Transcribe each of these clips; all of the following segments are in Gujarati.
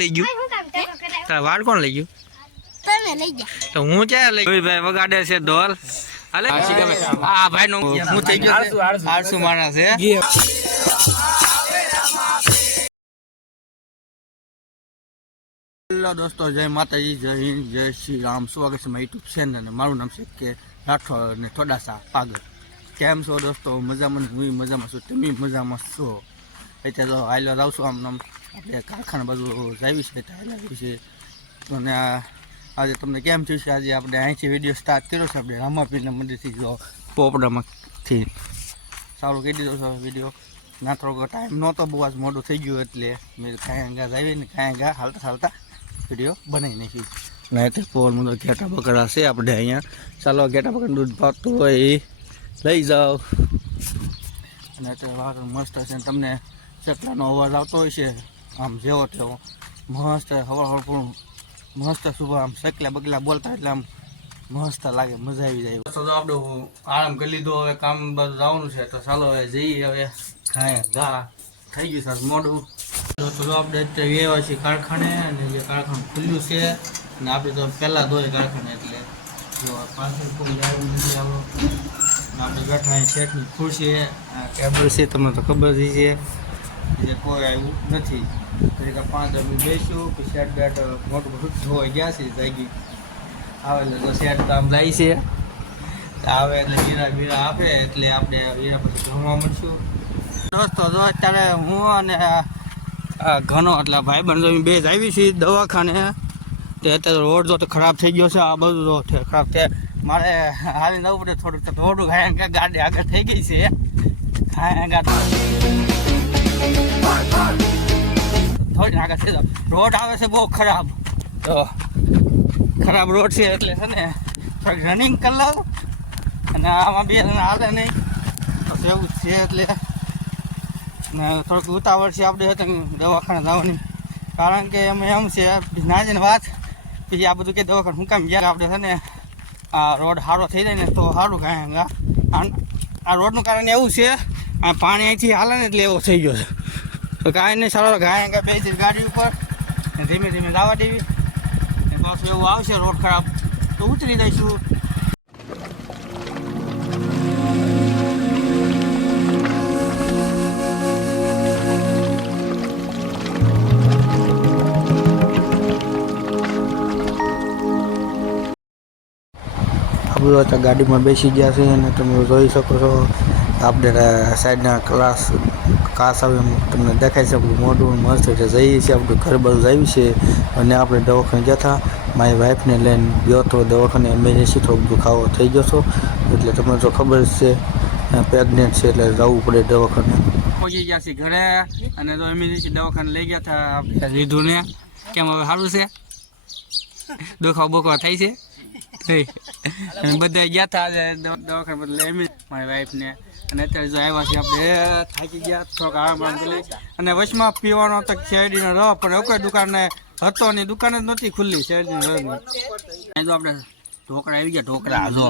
લઈ ગયું તારા વાળ કોણ લઈ ગયું તમે લઈ જા તો હું ક્યાં લઈ ગયો ભાઈ વગાડે છે ઢોલ હાલે આ ભાઈ નો હું થઈ ગયો 800 માણસ છે હેલો દોસ્તો જય માતાજી જય હિન્દ જય શ્રી રામ સ્વાગત છે મારા યુટ્યુબ ચેનલ અને મારું નામ છે કે રાઠોડ અને થોડા સા પાગલ કેમ છો દોસ્તો મજામાં હું મજામાં છું તમે મજામાં છો એટલે તો હાલો જાઉં છું આમ નામ આપણે કારખાના બાજુ જાવી છે હાલા છે અને આજે તમને કેમ થયું છે આજે આપણે અહીંથી વિડીયો સ્ટાર્ટ કર્યો છે આપણે રામાપીરના મંદિરથી જો પોપડામાંથી સારું કહી દીધો છે વિડીયો ના થોડોક ટાઈમ નહોતો બહુ આજ મોડું થઈ ગયું એટલે મેં ખાયા જાવી ને ખાયા હાલતા હાલતા વિડીયો બનાવી નાખ્યું નહીં તો પોલ મુદ્દો ઘેટા બકરા છે આપણે અહીંયા ચાલો ઘેટા બકરા દૂધ ભાગતું હોય એ લઈ જાઓ અને અત્યારે વાત મસ્ત છે તમને ચકલાનો અવાજ આવતો હોય છે આમ જેવો તેવો મસ્ત હવા પૂરું મસ્ત સુબહ આમ ચકલા બકલા બોલતા એટલે આમ મસ્ત લાગે મજા આવી જાય તો આપણે આરામ કરી લીધો હવે કામ બધું જવાનું છે તો ચાલો હવે જઈએ હવે હા ગા થઈ ગયું સર મોડું તો આપણે અત્યારે વ્યવહાર છીએ કારખાને અને જે કારખાનું ખુલ્લું છે અને આપણે તો પહેલાં દોય કારખાને એટલે જો પાછળ કોઈ આવ્યું નથી આપણો આપણે બેઠા અહીં શેઠની ખુરશી ટેબલ છે તમને તો ખબર જ છે જે કોઈ આવ્યું નથી એટલે 5 મિનિટ બેસ્યું પછી શેઠ બેઠ મોટું બધું ધોઈ ગયા છે જાગી આવે એટલે તો શેઠ તો આમ જાય છે આવે એટલે વીરા આપે એટલે આપણે વીરા પછી ધોવા મળશું દોસ્તો જો અત્યારે હું અને ઘણો એટલે ભાઈબંધ બે જ આવી છીએ દવાખાને તે અત્યારે રોડ જો તો ખરાબ થઈ ગયો છે આ બધું જો ખરાબ છે મારે હાલીને જવું પડે થોડુંક થોડુંક હાય ગાડી આગળ થઈ ગઈ છે હાય ગાડી થોડી આગળ થઈ જાવ રોડ આવે છે બહુ ખરાબ તો ખરાબ રોડ છે એટલે છે ને થોડીક રનિંગ કરી લઉં અને આમાં બે હાલે નહીં પછી એવું છે એટલે થોડુંક ઉતાવળ છે આપણે દવાખાને જવાની કારણ કે અમે એમ છે નાજીને વાત પછી આ બધું કે દવાખાને હું કામ ગયા આપણે છે ને આ રોડ સારો થઈ જાય ને તો સારું કાંઈ આ રોડનું કારણ એવું છે આ પાણી અહીંથી હાલે ને એટલે એવો થઈ ગયો છે તો કાંઈ નહીં સારો ગાય બે ગાડી ઉપર ધીમે ધીમે લાવવા દેવી ને પાછું એવું આવશે રોડ ખરાબ તો ઉતરી દઈશું આપણે ગાડીમાં બેસી ગયા છે અને તમે જોઈ શકો છો આપણે સાઈડના કાસ આવે તમને દેખાય છે આપણું મોઢું મસ્ત એટલે જઈએ છીએ આપણું ઘર બાજુ આવી છે અને આપણે દવાખાને ગયા હતા મારી વાઈફને લઈને ગયો હતો દવાખાને એમરજન્સી થોડુંક દુખાવો થઈ ગયો હતો એટલે તમને તો ખબર જ છે પ્રેગ્નેન્ટ છે એટલે જવું પડે દવાખાને પહોંચી ગયા છીએ ઘરે અને તો એમરજન્સી દવાખાને લઈ ગયા હતા આપણે રીધુને કેમ હવે સારું છે દુખાવો બોખાવો થાય છે બધા ગયા હતા દવાખાને બદલે એમ મારી વાઈફને અને અત્યારે જો આવ્યા છીએ આપણે થાકી ગયા થોડોક આરામ કરી લઈ અને વચમાં પીવાનો તો શેરડીનો રસ પણ એવું કોઈ દુકાને હતો નહીં દુકાન જ નહોતી ખુલ્લી શેરડીનો રસ જો આપણે ઢોકળા આવી ગયા ઢોકળા જો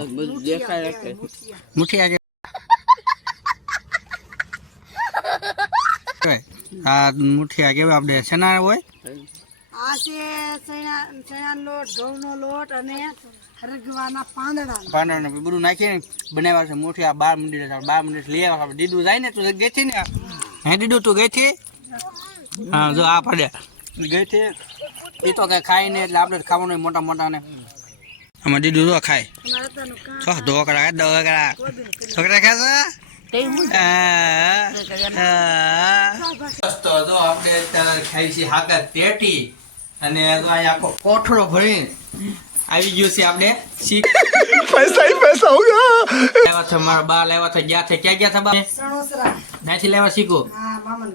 મુઠિયા હા મુઠિયા કેવા આપણે શેના હોય આ છે ચણાનો લોટ ઘઉંનો લોટ અને હરગવાના પાંદડા બધું નાખીને બનાવ્યા છે મોટી આ 12 મિનિટ લઈ આવ્યા દીદું જાય ને તું ગઈ હતી ને હે દીદું તું ગઈ હતી હા જો આ પડે ગઈ હતી એ તો કઈ ખાય નહીં એટલે આપણે ખાવાનું મોટા મોટા ને આમાં દીદું તો ખાય ઢોકળા ઢોકળા ખાશે તો આપણે ખાઈ છીએ હાકર પેટી અને આખો કોઠળો ભરી આવી ગયો છે આપણે પૈસા હો ગયા લેવા છે મારા બા લેવા છે ગયા છે ક્યાં ગયા હતા બા સણોસરા નાથી લેવા શીખો હા મામન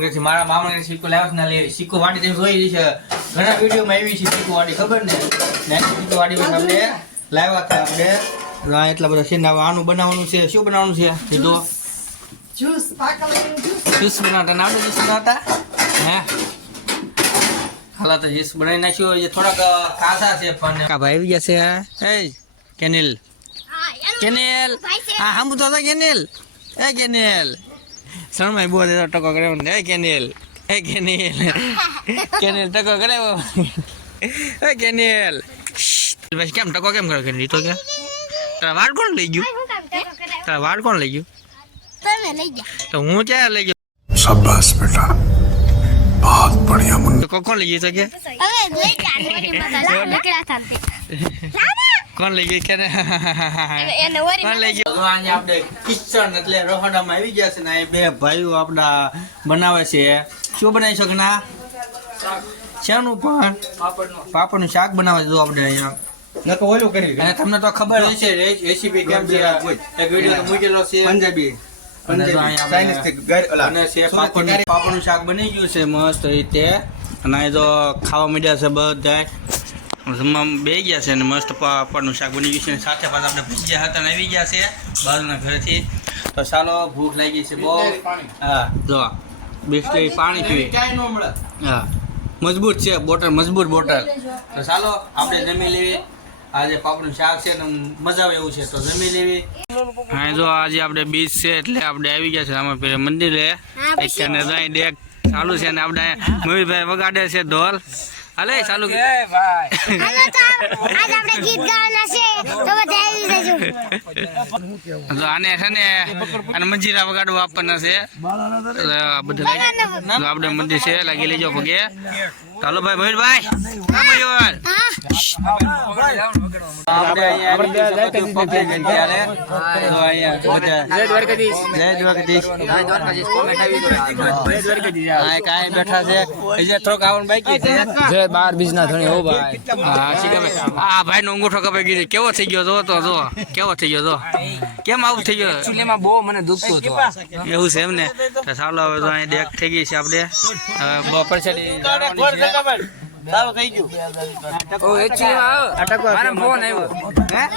ઘરેથી મારા મામા ઘરે શીખો લેવા છે ને લે શીખો વાડી તે જોઈ છે ઘણા વિડીયો માં આવી છે શીખો વાડી ખબર ને નાથી શીખો વાડી માં આપણે લાવ્યા હતા આપણે એટલા બધા છે ને આનું બનાવવાનું છે શું બનાવવાનું છે કીધું જ્યુસ પાકલેલું જ્યુસ બનાવતા નાવડે જ્યુસ બનાવતા હે હાલા તો જ્યુસ બનાવી નાખ્યો એ થોડાક કાસા છે પણ કા ભાઈ આવી ગયા છે એ કેનેલ હા હમ તો કેનેલ એ કેનેલ શરમાઈ બોલે ટકો કરે એ કેનેલ એ કેનેલ ટકો કરે એ કેનેલ પછી કેમ ટકો કેમ કરે કેનેલ તો કે તારા વાળ કોણ લઈ ગયું તારા વાળ કોણ લઈ ગયું તમે લઈ જા તો હું ક્યાં લઈ ગયો शाबाश बेटा बहुत बढ़िया मुन्ना તો કોણ લઈ ગયું તો કે હવે લઈ જા મોટી બતા નીકળ્યા થાતે કોણ લઈ ગયું કે એને ઓરી કોણ લઈ ગયું અહીંયા આપણે કિચન એટલે રહોડામાં આવી ગયા છે ને એ બે ભાઈઓ આપડા બનાવે છે શું બનાવી શકો ના શાનું પણ પાપડનું શાક બનાવે છે જો આપણે અહીંયા નકો ઓલું કરી અને તમને તો ખબર હોય છે રેસીપી કેમ છે એક વિડિયો તો મૂકેલો છે પંજાબી ચાઇનીઝ થી અને છે પાપડનું શાક બની ગયું છે મસ્ત રીતે અને અહીં જો ખાવા માંડ્યા છે બધા જમવા બે ગયા છે અને મસ્ત પાપડનું શાક બની ગયું છે અને સાથે પાછા આપણે ભજીયા હતા ને આવી ગયા છે બાજુના ઘરેથી તો ચાલો ભૂખ લાગી છે બહુ હા જો બિસ્કિટ પાણી પીએ હા મજબૂત છે બોટલ મજબૂત બોટલ તો ચાલો આપણે જમી લેવી આજે પાપડનું શાક છે ને મજા આવે એવું છે તો જમી લેવી હા જો આજે આપણે બીચ છે એટલે આપણે આવી ગયા છે આમાં પેલા મંદિરે એકને જાય ડેક ચાલુ છે ને આપણે મયુરભાઈ વગાડે છે ઢોલ હાલે ચાલુ કે ભાઈ હાલો તો આજ આપણે ગીત ગાવાના છે તો બધા આવી જજો તો આને છે ને અને મંજીરા વગાડવા આપવાના છે બધા આપણે મંદિર છે લાગી લેજો પગે ચાલો ભાઈ મયુરભાઈ હા મયુર ભાઈ નો અંગૂઠો કપાઈ ગયો કેવો થઈ ગયો જો કેવો થઈ ગયો જો કેમ આવું થઈ ગયો ચૂલીમાં બહુ મને દુખતું હતું એવું છે એમ ને ચાલો હવે તો અહીં ડેક થઈ ગઈ છે આપણે બપોર છે સારું થઈ ગયું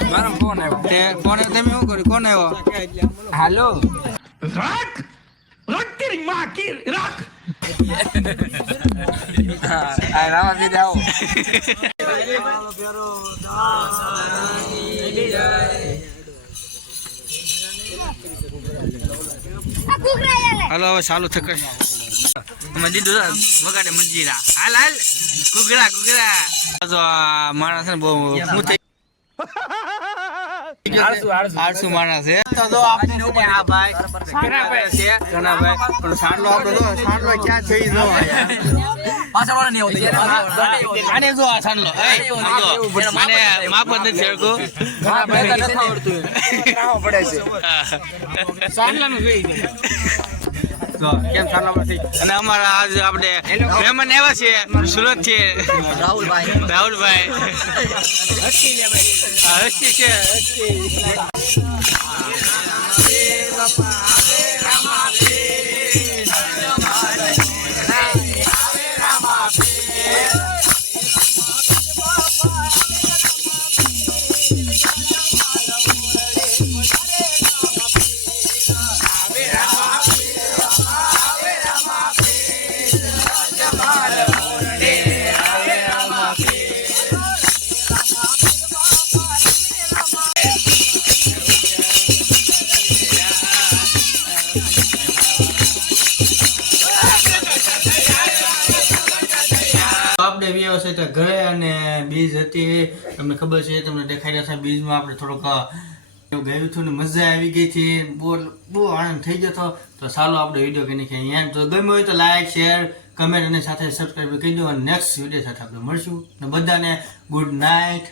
મારો ફોન આવ્યો તે કોને તમે શું કર્યું કોણ આવ્યો હાલો રામા પીધે આવો આ કુકરા યાલે હાલો હવે ચાલુ થકે અમે દીધું વગાડે મંજીરા હાલ કુકરા તો માણસ ને બહુ હું થઈ આળસુ માણસ છે તો આપણે આ ભાઈ ઘણા ભાઈ પણ સાંડલો આપણે જો સાંડલો ક્યાં થઈ જો પાછળવાળા નહીં આવતો આને જો આ સાંડલો મને માપ જ નથી છેડકો પડે છે સાંડલાનું જોઈ તો કેમ સાંડલા અને અમારા આજ આપણે મહેમાન આવ્યા છે સુરત થી રાહુલભાઈ હસ્તી છે આપણે વ્યવસ્થિત ઘરે અને બીજ હતી તમને ખબર છે તમને દેખાઈ રહ્યા છે બીજમાં આપણે થોડુંક એવું ગયું હતું ને મજા આવી ગઈ હતી બહુ આનંદ થઈ ગયો હતો તો ચાલો આપણે વિડીયો કઈ નાખીએ અહીંયા તો ગમ્યો હોય તો લાઈક શેર કમેન્ટ અને સાથે સબસ્ક્રાઈબ કરી દો અને નેક્સ્ટ વિડીયો સાથે આપણે મળશું ને બધાને ગુડ નાઇટ